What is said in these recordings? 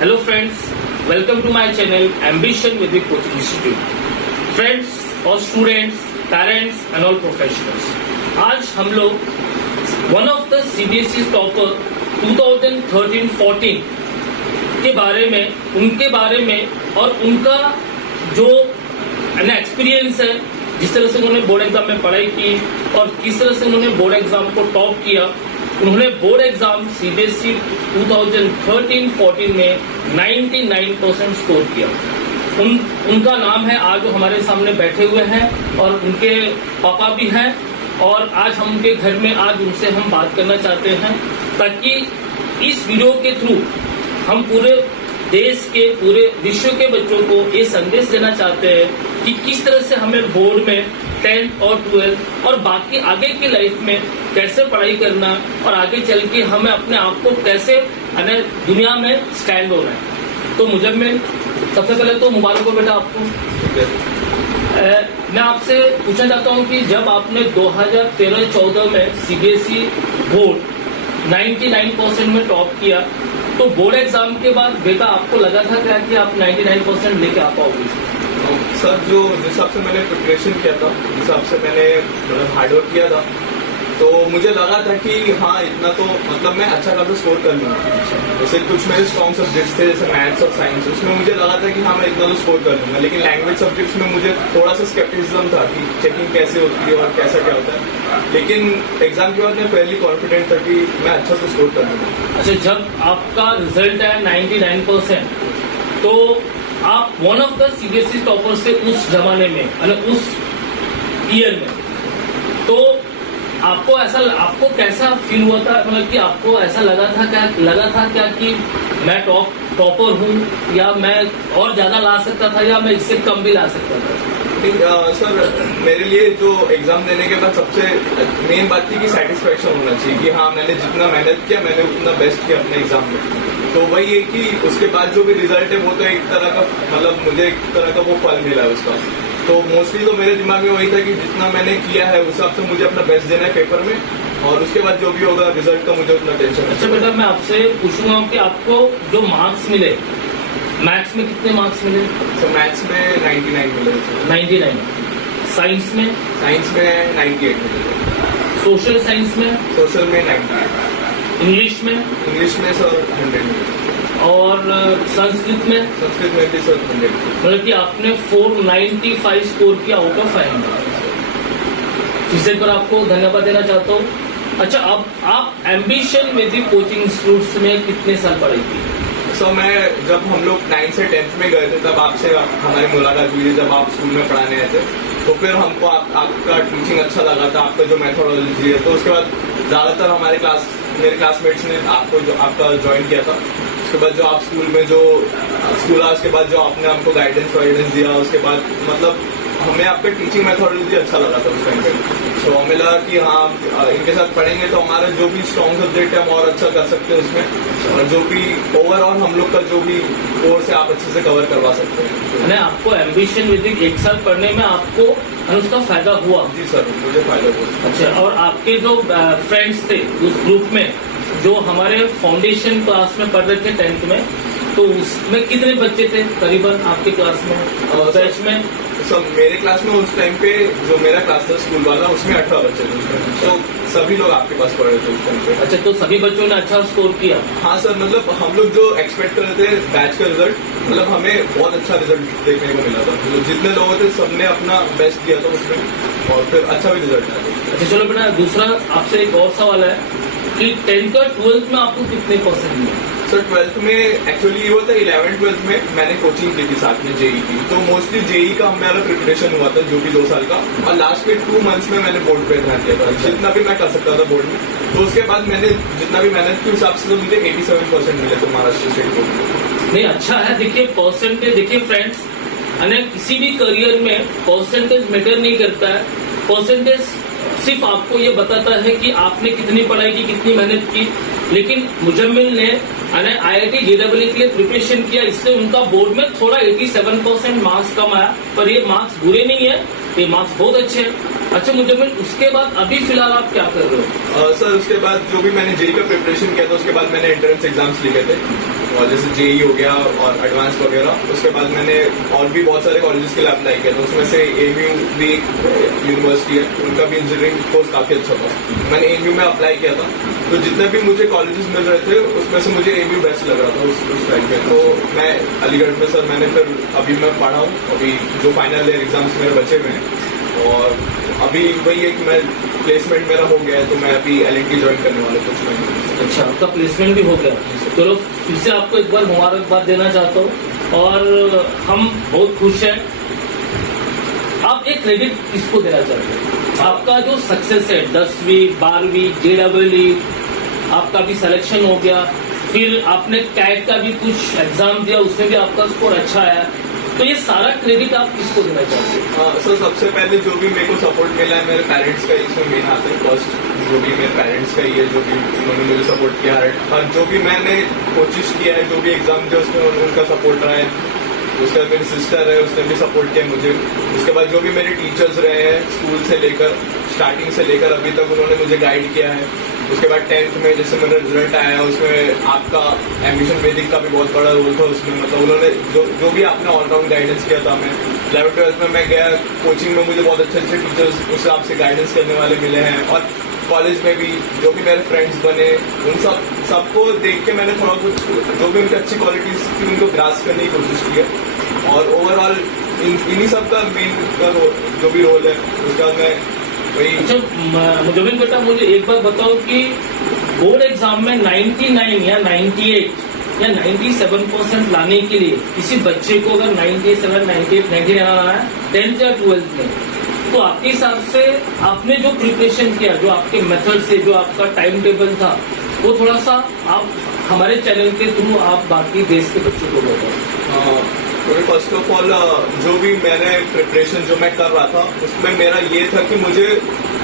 Hello friends, welcome to my channel ambition with coaching institute. Friends और students, parents and all professionals, आज हम लोग one of the CBSE topper 2013-14 के बारे में, उनके बारे में और उनका जो एक्सपीरियंस है, जिस तरह से उन्होंने बोर्ड एग्जाम में पढ़ाई की और किस तरह से उन्होंने बोर्ड एग्जाम को टॉप किया। उन्होंने बोर्ड एग्जाम सीबीएसई 2013-14 में 99% स्कोर किया। उनका नाम है, आज वो हमारे सामने बैठे हुए हैं और उनके पापा भी हैं और आज हम उनके घर में आज उनसे हम बात करना चाहते हैं, ताकि इस वीडियो के थ्रू हम पूरे देश के, पूरे विश्व के बच्चों को ये संदेश देना चाहते हैं कि किस तरह से हमें बोर्ड में 10th और 12th और बाकी आगे की लाइफ में कैसे पढ़ाई करना और आगे चल के हमें अपने आप को कैसे दुनिया में स्टैंड होना है। तो मुजम्मिल, सबसे पहले तो मुबारक हो बेटा आपको। मैं आपसे पूछना चाहता हूँ कि जब आपने 2013-14 में सीबीएसई बोर्ड 99% में टॉप किया, तो बोर्ड एग्जाम के बाद बेटा आपको लगा था क्या कि आप 99% लेके आ पाओगे? सर, जिस हिसाब से मैंने प्रिपरेशन किया था, जिस हिसाब से मैंने हार्डवर्क किया था, तो मुझे लगा था कि हाँ, इतना तो मतलब मैं अच्छा खासा स्कोर कर लूंगा। जैसे कुछ मेरे स्ट्रॉन्ग सब्जेक्ट्स थे, जैसे मैथ्स और साइंस, उसमें मुझे लगा था कि हाँ, मैं इतना तो स्कोर कर लूंगा। लेकिन लैंग्वेज सब्जेक्ट्स में मुझे थोड़ा सा स्केप्टिसिज्म था कि चेकिंग कैसे होती है और कैसा क्या होता है। लेकिन एग्जाम के बाद मैं फेयरली कॉन्फिडेंट था कि मैं अच्छा तो स्कोर कर लूंगा। अच्छा, जब आपका रिजल्ट है 99%, तो आप one of the CBSE toppers थे उस जमाने में, उस ईयर में। तो आपको कैसा फील हुआ था? मतलब कि आपको ऐसा लगा था क्या कि मैं टॉपर हूँ, या मैं और ज्यादा ला सकता था, या मैं इससे कम भी ला सकता था? सर, मेरे लिए जो एग्जाम देने के बाद सबसे मेन बात थी कि सेटिस्फेक्शन होना चाहिए कि हाँ, मैंने जितना मेहनत किया, मैंने उतना बेस्ट किया अपने एग्जाम में। तो वही है कि उसके बाद जो भी रिजल्ट है वो तो एक तरह का, मतलब मुझे एक तरह का वो फल मिला है उसका। तो मोस्टली तो मेरे दिमाग में वही था कि जितना मैंने किया है उस हिसाब से मुझे अपना बेस्ट देना है पेपर में, और उसके बाद जो भी होगा रिजल्ट का मुझे उतना टेंशन है। अच्छा बेटा, मैं आपसे पूछूंगा कि आपको जो मार्क्स मिले, मैथ्स में कितने मार्क्स मिले? तो मैथ्स में 99 मिले। 99। साइंस में? साइंस में 98 मिले। सोशल साइंस में? सोशल में 98। इंग्लिश में? इंग्लिश में सर 100 मिले। और संस्कृत में? संस्कृत में भी सर 100। मतलब कि आपने 495 स्कोर किया आउट ऑफ 500। इसे पर आपको धन्यवाद देना चाहता हूँ। अच्छा, अब आप एम्बिशन विद कोचिंग इंस्टीट्यूट में कितने साल पढ़ाई की? सर, मैं जब हम लोग 9th से 10th में गए थे, तब आपसे हमारी मुलाकात हुई थी, जब आप स्कूल में पढ़ाने आए थे। तो फिर हमको आपका टीचिंग अच्छा लगा था, आपका जो मेथोडोलॉजी है। तो उसके बाद ज्यादातर मेरे क्लासमेट्स ने आपका ज्वाइन किया था। उसके बाद जो आप स्कूल में जो स्कूल आवर्स के बाद जो आपने हमको गाइडेंस दिया, उसके बाद मतलब हमें आपका टीचिंग मेथोडोलॉजी अच्छा लगा था उस टाइम पे। तो हमें लगा कि हाँ, इनके साथ पढ़ेंगे तो हमारा जो भी स्ट्रॉन्ग सब्जेक्ट है हम और अच्छा कर सकते हैं उसमें, और जो भी ओवरऑल हम लोग का जो भी कोर्स है आप अच्छे से कवर करवा सकते हैं। आपको एम्बिशन विद एक साल पढ़ने में आपको उसका फायदा हुआ? जी सर, मुझे फायदा हुआ। अच्छा, और आपके जो फ्रेंड्स थे उस ग्रुप में, जो हमारे फाउंडेशन क्लास में पढ़ रहे थे 10th में, तो उसमें कितने बच्चे थे करीबन आपके क्लास में, बैच में? सब मेरे क्लास में उस टाइम पे जो मेरा क्लास था स्कूल वाला, उसमें 18 बच्चे थे उसमें। तो सभी लोग आपके पास पढ़ रहे थे उस टाइम पे। अच्छा, तो सभी बच्चों ने अच्छा स्कोर किया? हाँ सर, मतलब हम लोग जो एक्सपेक्ट कर रहे थे बैच का रिजल्ट, मतलब हमें बहुत अच्छा रिजल्ट देखने को मिला था। मतलब जितने लोग थे सबने अपना बेस्ट दिया था उसमें, और फिर अच्छा भी रिजल्ट आया। अच्छा चलो बेटा, दूसरा आपसे एक और सवाल है कि 10th और 12th में आपको कितने परसेंट मिले? सर, 12th में एक्चुअली ये हुआ था, 11th-12th में मैंने कोचिंग की थी साथ में जेई की। तो मोस्टली जेई का हमारा प्रिपरेशन हुआ था, जो भी 2 साल का, और लास्ट के 2 मंथ्स में मैंने बोर्ड पे ध्यान दिया था, जितना भी मैं कर सकता था बोर्ड में। तो उसके बाद मैंने जितना भी मेहनत की, उस हिसाब से तो मुझे 87% मिले थे महाराष्ट्र स्टेट बोर्ड में। नहीं, अच्छा है। देखिए परसेंटेज, देखिए फ्रेंड्स, किसी भी करियर में परसेंटेज मैटर नहीं करता है। परसेंटेज सिर्फ आपको ये बताता है कि आपने कितनी पढ़ाई की, कितनी मेहनत की। लेकिन मुजम्मिल ने IIT JEE के लिए प्रिपरेशन किया, इसलिए उनका बोर्ड में थोड़ा 87% मार्क्स कम आया, पर ये मार्क्स बुरे नहीं है, ये मार्क्स बहुत अच्छे हैं। अच्छा मुजम्मिल, उसके बाद अभी फिलहाल आप क्या कर रहे हो? सर, उसके बाद जो भी मैंने जेई का प्रिपरेशन किया था, उसके बाद मैंने एंट्रेंस एग्जाम्स लिखे थे। और जैसे जेई हो गया और एडवांस वगैरह। उसके बाद मैंने और भी बहुत सारे कॉलेजेस के लिए अप्लाई किया था, उसमें से एमयू भी यूनिवर्सिटी है, उनका भी इंजीनियरिंग कोर्स काफ़ी अच्छा था। मैंने एमयू में अप्लाई किया था, तो जितने भी मुझे कॉलेजेस मिल रहे थे उसमें से मुझे एमयू बेस्ट लग रहा था उस टाइम में। तो मैं अलीगढ़ में सर मैंने फिर अभी मैं पढ़ा हूँ, अभी जो फाइनल ईयर एग्जाम्स मेरे बचे हुए हैं, और अभी वही है कि मैं प्लेसमेंट मेरा हो गया है, तो मैं अभी LNT ज्वाइन करने वाला कुछ नहीं। अच्छा, आपका प्लेसमेंट भी हो गया। चलो फिर से आपको एक बार मुबारकबाद देना चाहता हूँ और हम बहुत खुश हैं। आप एक क्रेडिट किसको देना चाहते हैं? आपका जो सक्सेस है 10वीं 12वीं JEE, आपका भी सिलेक्शन हो गया, फिर आपने कैट का भी कुछ एग्जाम दिया, उसमें भी आपका स्कोर अच्छा आया, तो ये सारा क्रेडिट आप किसको देना चाहते हैं? सर सबसे पहले जो भी मेरे को सपोर्ट मिला है मेरे पेरेंट्स का, इसमें मेन आता है फर्स्ट, जो भी मेरे पेरेंट्स का ही है, जो भी उन्होंने मुझे सपोर्ट किया है, और जो भी मैंने कोशिश किया है, जो भी एग्जाम दिया उसमें उनका सपोर्ट रहा है। उसके बाद मेरी सिस्टर है, उसने भी सपोर्ट किया मुझे। उसके बाद जो भी मेरे टीचर्स रहे हैं स्कूल से लेकर, स्टार्टिंग से लेकर अभी तक, उन्होंने मुझे गाइड किया है। उसके बाद 10th में जैसे मेरा रिजल्ट आया, उसमें आपका एम्बिशन वेदिक का भी बहुत बड़ा रोल था उसमें, मतलब उन्होंने जो भी आपने ऑलराउंड गाइडेंस किया था हमें। 11th 12th में मैं गया कोचिंग में, मुझे बहुत अच्छे टीचर्स उस हिसाब से गाइडेंस करने वाले मिले हैं, और कॉलेज में भी जो भी मेरे फ्रेंड्स बने, उन सबको देख के मैंने थोड़ा कुछ जो भी उनकी अच्छी क्वालिटीज थी उनको ग्रास्प करने की कोशिश की है। और ओवरऑल इन्हीं सब का मेन जो भी रोल है, उसका मैं वही। अच्छा मुजमिन बेटा, मुझे एक बार बताओ कि बोर्ड एग्जाम में 99 या 98 या 97% लाने के लिए किसी बच्चे को अगर 97, 98, 99 लाना है 10th या 12th में, तो आपके हिसाब से आपने जो प्रिपरेशन किया, जो आपके मेथड से, जो आपका टाइम टेबल था, वो थोड़ा सा आप हमारे चैनल के थ्रू आप बाकी देश के बच्चों को बताओ। फर्स्ट ऑफ ऑल जो भी मैंने प्रिपरेशन जो मैं कर रहा था, उसमें मेरा ये था कि मुझे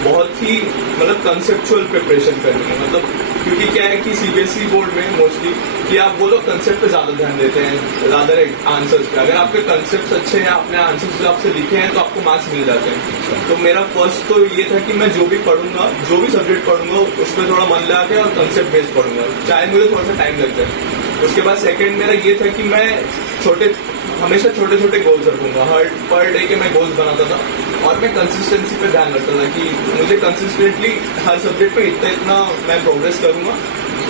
बहुत ही मतलब कंसेप्चुअल प्रिपरेशन करनी है। मतलब क्योंकि क्या है कि CBSE बोर्ड में मोस्टली कि आप वो लोग कंसेप्ट पे ज्यादा ध्यान देते हैं, ज्यादा आंसर्स पे। अगर आपके कंसेप्ट अच्छे हैं, आपने आंसर्स जो आपसे लिखे हैं, तो आपको मार्क्स मिल जाते हैं। तो मेरा फर्स्ट तो ये था कि मैं जो भी पढ़ूंगा, जो भी सब्जेक्ट पढ़ूंगा, उसमें थोड़ा मन लगा के और कंसेप्ट बेस्ड पढ़ूंगा, चाहे मुझे थोड़ा सा टाइम लग जाए। उसके बाद सेकंड मेरा ये था कि मैं हमेशा छोटे छोटे गोल्स रखूंगा, हर पर डे के मैं गोल्स बनाता था, और मैं कंसिस्टेंसी पे ध्यान रखता था कि मुझे कंसिस्टेंटली हर सब्जेक्ट पे इतना मैं प्रोग्रेस करूंगा,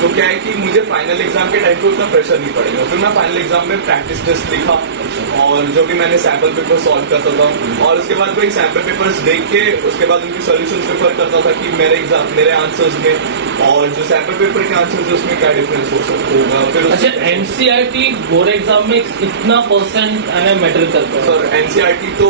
तो क्या है कि मुझे फाइनल एग्जाम के टाइम पे उतना प्रेशर नहीं पड़ेगा। फिर मैं फाइनल एग्जाम में प्रैक्टिस टेस्ट लिखा, और जो भी मैंने सैम्पल पेपर सॉल्व करता था, और उसके बाद वही सैम्पल पेपर्स देख के उसके बाद उनकी सॉल्यूशंस रेफर करता था कि मेरे आंसर्स में और जो सैम्पल पेपर के आंसर्स उसमें क्या डिफरेंस होगा। फिर अच्छा, NCERT बोर्ड एग्जाम में कितना % मैटर करता है? सर NCERT तो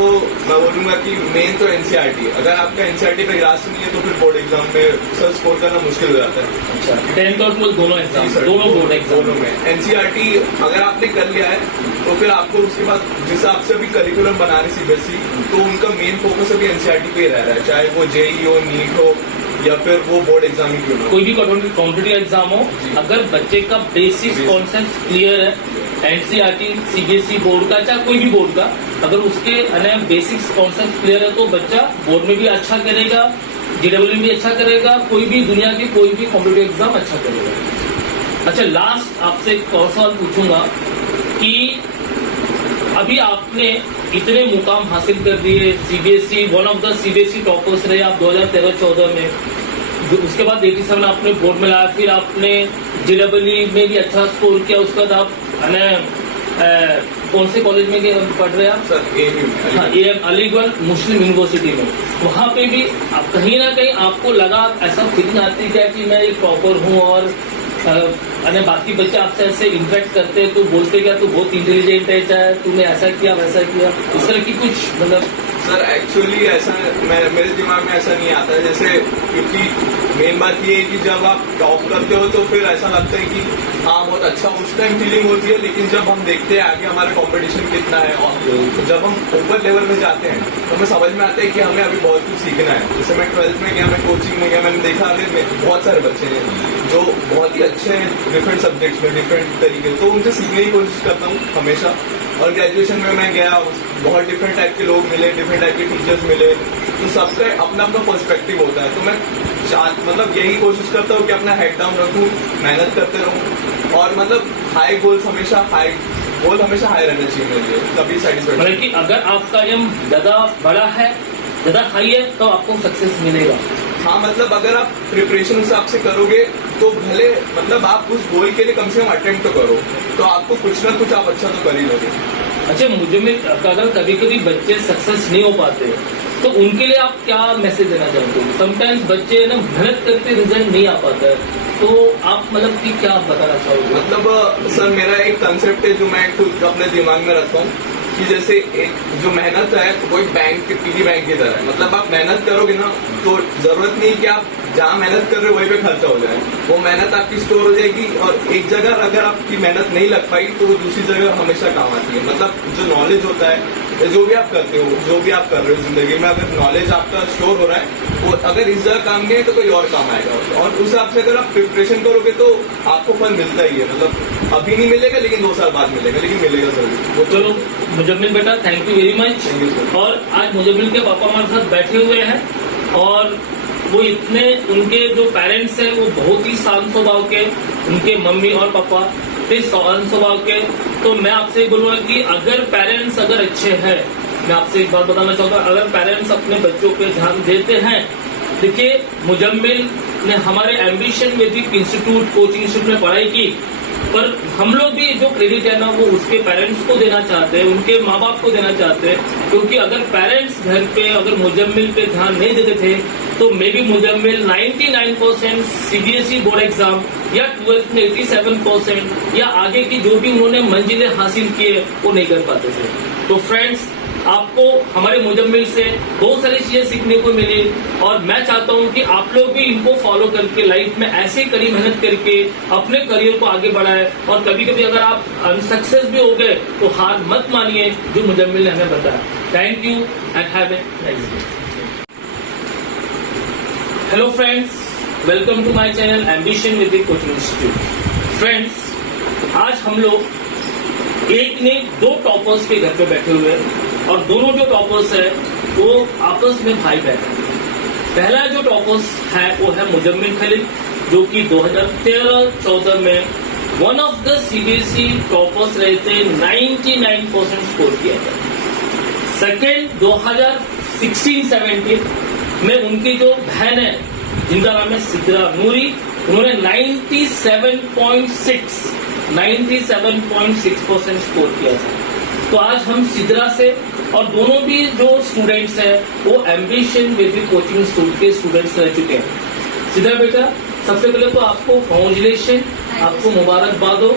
मैं बोलूंगा कि मेन तो NCERT, अगर आपका NCERT पे ग्रास नहीं है तो फिर बोर्ड एग्जाम में सर स्कोर करना मुश्किल हो जाता है। अच्छा, 10th और 12th दोनों एग्जाम, दोनों बोर्ड एग्जाम दोनों में NCERT अगर आपने कर लिया है, तो फिर आपको उसके बाद जिस हिसाब से अभी करिकुलम बना रही CBSE, तो उनका मेन फोकस अभी NCERT पे ही रह रहा है, चाहे वो JEE हो, नीट हो, या फिर वो बोर्ड एग्जाम ही क्यों ना, कोई भी कॉम्पिटिटिव एग्जाम हो, अगर बच्चे का बेसिक कॉन्सेप्ट क्लियर है, NCERT CBSE बोर्ड का चाहे कोई भी बोर्ड का, अगर उसके बेसिक कॉन्सेप्ट क्लियर है, तो बच्चा बोर्ड में भी अच्छा करेगा, JEE में भी अच्छा करेगा, कोई भी दुनिया की कोई भी कॉम्पिटिटिव एग्जाम अच्छा करेगा। अच्छा, लास्ट आपसे एक और सवाल पूछूंगा कि अभी आपने इतने मुकाम हासिल कर दिए, CBSE one of the CBSE toppers रहे आप 2013-14 में, उसके बाद 87 आपने बोर्ड में लाया, फिर आपने JEE में भी अच्छा स्कोर किया, उसके बाद आप कौन से कॉलेज में पढ़ रहे हैं आप? सर AMU, हाँ, AM अलीगढ़ मुस्लिम यूनिवर्सिटी में, वहाँ पे भी आप कहीं ना कहीं आपको लगा, ऐसा फीलिंग आती है कि मैं एक टॉपर हूँ, और बाकी बच्चे आपसे ऐसे इंटरेक्ट करते हैं तो बोलते क्या तू बहुत इंटेलिजेंट है, चाहे तूने ऐसा किया वैसा किया, इस तरह की कुछ मतलब? सर एक्चुअली ऐसा मेरे दिमाग में ऐसा नहीं आता है, जैसे क्योंकि मेन बात ये है कि जब आप टॉप करते हो तो फिर ऐसा लगता है कि हाँ बहुत अच्छा उस टाइम फीलिंग होती है, लेकिन जब हम देखते हैं आगे हमारा कंपटीशन कितना है, और जब हम ऊपर लेवल में जाते हैं तो हमें समझ में आता है कि हमें अभी बहुत कुछ सीखना है। जैसे मैं 12th में गया, मैं कोचिंग में गया, मैंने देखा बहुत सारे बच्चे हैं जो बहुत ही अच्छे हैं डिफरेंट सब्जेक्ट्स में, डिफरेंट तरीके, तो उनसे सीखने की कोशिश करता हूँ हमेशा। और ग्रेजुएशन में मैं गया, बहुत डिफरेंट टाइप के लोग मिले, डिफरेंट टाइप के टीचर्स मिले, तो सबका अपना अपना पर्सपेक्टिव होता है। तो मैं मतलब यही कोशिश करता हूँ कि अपना हेड डाउन रखूँ, मेहनत करते रहूँ और मतलब गोल हमेशा हाई रहना चाहिए मेरे लिए, तभी सेटिस्फाइड। मतलब कि अगर आपका एम ज़्यादा बड़ा है, ज़्यादा हाई है, तो आपको सक्सेस मिलेगा। हाँ, मतलब अगर आप प्रिपरेशन उस हिसाब से करोगे तो भले मतलब आप उस गोल के लिए कम से कम अटेम्प्ट तो करो, तो आपको कुछ ना कुछ आप अच्छा तो कर ही लोगे। अच्छा, मुझे में अगर कभी कभी बच्चे सक्सेस नहीं हो पाते तो उनके लिए आप क्या मैसेज देना चाहते हो? समटाइम्स बच्चे ना मेहनत करते रिजल्ट नहीं आ पाता है, तो आप मतलब कि क्या बताना चाहोगे? मतलब सर, मेरा एक कंसेप्ट है जो मैं खुद अपने दिमाग में रखता हूँ कि जैसे एक जो मेहनत है वो एक बैंक के पिगी बैंक की तरह है। मतलब आप मेहनत करोगे ना तो जरूरत नहीं कि आप जहाँ मेहनत कर रहे हो वहीं पे खर्चा हो जाए, वो मेहनत आपकी स्टोर हो जाएगी और एक जगह अगर आपकी मेहनत नहीं लग पाई तो वो दूसरी जगह हमेशा काम आती है। मतलब जो नॉलेज होता है, जो भी आप करते हो, जो भी आप कर रहे हो जिंदगी में, अगर नॉलेज आपका स्टोर हो रहा है वो अगर इस जगह काम नहीं है तो कोई और काम आएगा। और उस हिसाब से अगर आप प्रिपरेशन करोगे तो आपको फल मिलता ही है। मतलब अभी नहीं मिलेगा लेकिन 2 साल बाद मिलेगा, लेकिन मिलेगा जरूर। वो चलो मुजम्मिल बेटा, thank you very much. Thank you, sir. और आज मुजम्मिल के पापा हमारे साथ बैठे हुए हैं और वो इतने, उनके जो पेरेंट्स हैं वो बहुत ही शांत स्वभाव के, उनके मम्मी और पापा इतने शांत स्वभाव के। तो मैं आपसे बोलूंगा कि अगर पेरेंट्स अगर अच्छे हैं, मैं आपसे एक बात बताना चाहूंगा, अगर पेरेंट्स अपने बच्चों पे ध्यान देते हैं, देखिए मुजम्मिल ने हमारे एम्बिशन वैदिक इंस्टीट्यूट कोचिंग इंस्टीट्यूट में पढ़ाई की, पर हम लोग भी जो क्रेडिट है ना वो उसके पेरेंट्स को देना चाहते हैं, उनके माँ बाप को देना चाहते हैं। क्योंकि अगर पेरेंट्स घर पे अगर मुजम्मिल पे ध्यान नहीं देते थे तो may be Muzammil 99% CBSE board exam या 12th में 87% या आगे की जो भी उन्होंने मंजिलें हासिल की है वो नहीं कर पाते थे। तो फ्रेंड्स, आपको हमारे मुजम्मिल से बहुत सारी चीजें सीखने को मिली और मैं चाहता हूं कि आप लोग भी इनको फॉलो करके लाइफ में ऐसे कड़ी मेहनत करके अपने करियर को आगे बढ़ाएं। और कभी कभी अगर आप अनसक्सेस भी हो गए तो हार मत मानिए, जो मुजम्मिल ने हमें बताया। Thank you and have a nice day. Hello friends, welcome to my channel ambition Vedic coaching institute. Friends, आज हम लोग एक ने 2 टॉपर्स के घर पे बैठे हुए हैं और दोनों जो टॉपर्स है वो आपस में भाई बहन है। पहला जो टॉपर्स है वो है मुजम्मिल खलील, जो कि 2013-14 में one of the CBSE toppers रहे थे, 99% स्कोर किया था। सेकेंड 2016-17 में उनकी जो बहन है जिनका नाम है सिद्रा नूरी, उन्होंने 97.6% स्कोर किया था। तो आज हम सिद्रा से, और दोनों भी जो स्टूडेंट्स हैं वो एम्बिशन वैदिक कोचिंग इंस्टीट्यूट के स्टूडेंट्स रह चुके हैं। सिद्रा बेटा, सबसे पहले तो आपको कॉन्ग्रेचुलेशन, आपको मुबारकबाद हो।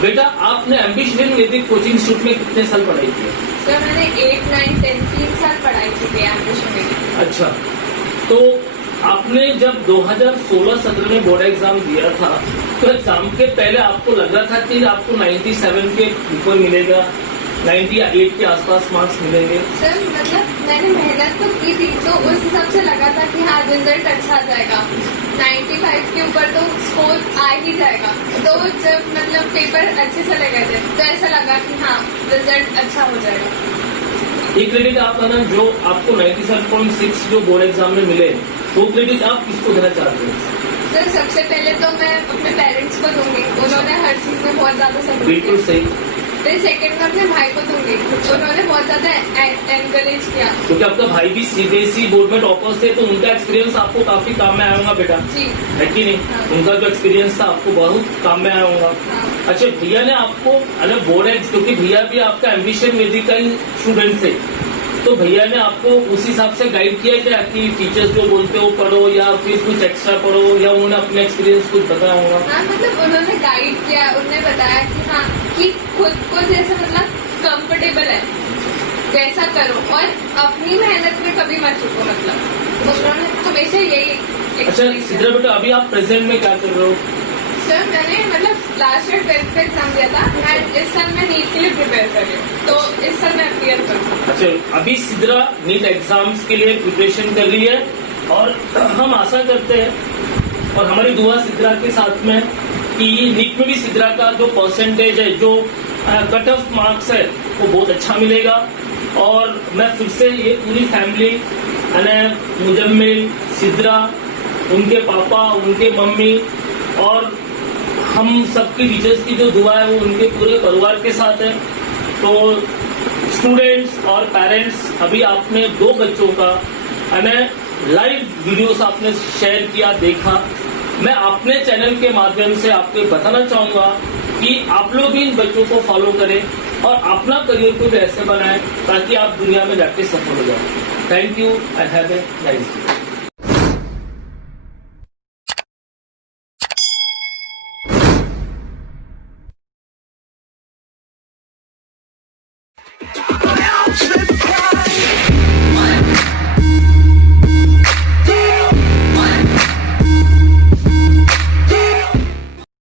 बेटा, आपने एम्बिशन वैदिक कोचिंग इंस्टीट्यूट में कितने साल पढ़ाई की? सर, मैंने 8, 9, 10 3 साल पढ़ाई की एम्बिशन वैदिक। अच्छा, तो आपने जब 2016-17 में बोर्ड एग्जाम दिया था तो एग्जाम के पहले आपको लग रहा था कि आपको 97 के ऊपर मिलेगा, 90 या 8 के आसपास मार्क्स मिलेंगे? सर, मतलब मैंने मेहनत तो की थी तो उस हिसाब से लगा था कि हाँ रिजल्ट अच्छा आ जाएगा, 95 के ऊपर तो स्कोर आ ही जाएगा। तो जब मतलब पेपर अच्छे से लगे थे तो ऐसा लगा कि हाँ रिजल्ट अच्छा हो जाएगा। ये क्रेडिट आपका ना, जो आपको 97.6 जो बोर्ड एग्जाम में मिले, वो क्रेडिट आप किसको देना चाहते हैं? सर, सबसे पहले तो मैं अपने पेरेंट्स को दूंगी, उन्होंने हर चीज में बहुत ज्यादा सपोर्ट बिल्कुल किया। सही। फिर सेकंड में अपने भाई को दूंगी, उन्होंने बहुत ज्यादा एनकरेज किया। क्योंकि आपका भाई भी सीबीएसई बोर्ड में टॉपर्स थे तो उनका एक्सपीरियंस आपको काफी काम में आया होगा बेटा, जी है कि नहीं? हाँ। उनका जो एक्सपीरियंस था आपको बहुत काम में आया होगा। हाँ। अच्छा, भैया ने आपको अलग बोर्ड एग्जाम, क्योंकि भैया भी आपका एम्बिशन वैदिक का ही स्टूडेंट थे, तो भैया ने आपको उस हिसाब से गाइड किया क्या कि टीचर्स जो बोलते हो पढ़ो या फिर कुछ एक्स्ट्रा पढ़ो, या उन्होंने अपने एक्सपीरियंस कुछ बताया होगा? हाँ, मतलब उन्होंने गाइड किया, उन्होंने बताया कि हाँ कि खुद को जैसे मतलब कंफर्टेबल है वैसा करो और अपनी मेहनत में कभी मत चुको। मतलब उन्होंने हमेशा यही। अच्छा सिद्रा बेटा, अभी आप प्रेजेंट में क्या कर रहे हो? सर, मैंने मतलब लास्ट ईयर 12th का एग्जाम दिया था, मैं इस साल मैं नीट के लिए प्रिपेयर कर रही हूँ, तो इस साल मैं क्लियर करूँगा। अच्छा, अभी सिद्रा नीट एग्जाम्स के लिए प्रिपरेशन कर रही है और हम आशा करते हैं और हमारी दुआ सिद्रा के साथ में कि नीट में भी सिद्रा का जो परसेंटेज है, जो कट ऑफ मार्क्स है, वो बहुत अच्छा मिलेगा। और मैं फिर से ये पूरी फैमिली અને मुजम्मिल सिद्रा, उनके पापा, उनके मम्मी और हम सबकी टीचर्स की जो दुआ है वो उनके पूरे परिवार के साथ है। तो स्टूडेंट्स और पेरेंट्स, अभी आपने 2 बच्चों का लाइव वीडियोस आपने शेयर किया, देखा। मैं अपने चैनल के माध्यम से आपको बताना चाहूंगा कि आप लोग भी इन बच्चों को फॉलो करें और अपना करियर को भी ऐसे बनाएं ताकि आप दुनिया में जाके सफल हो जाए। Thank you and have a nice day.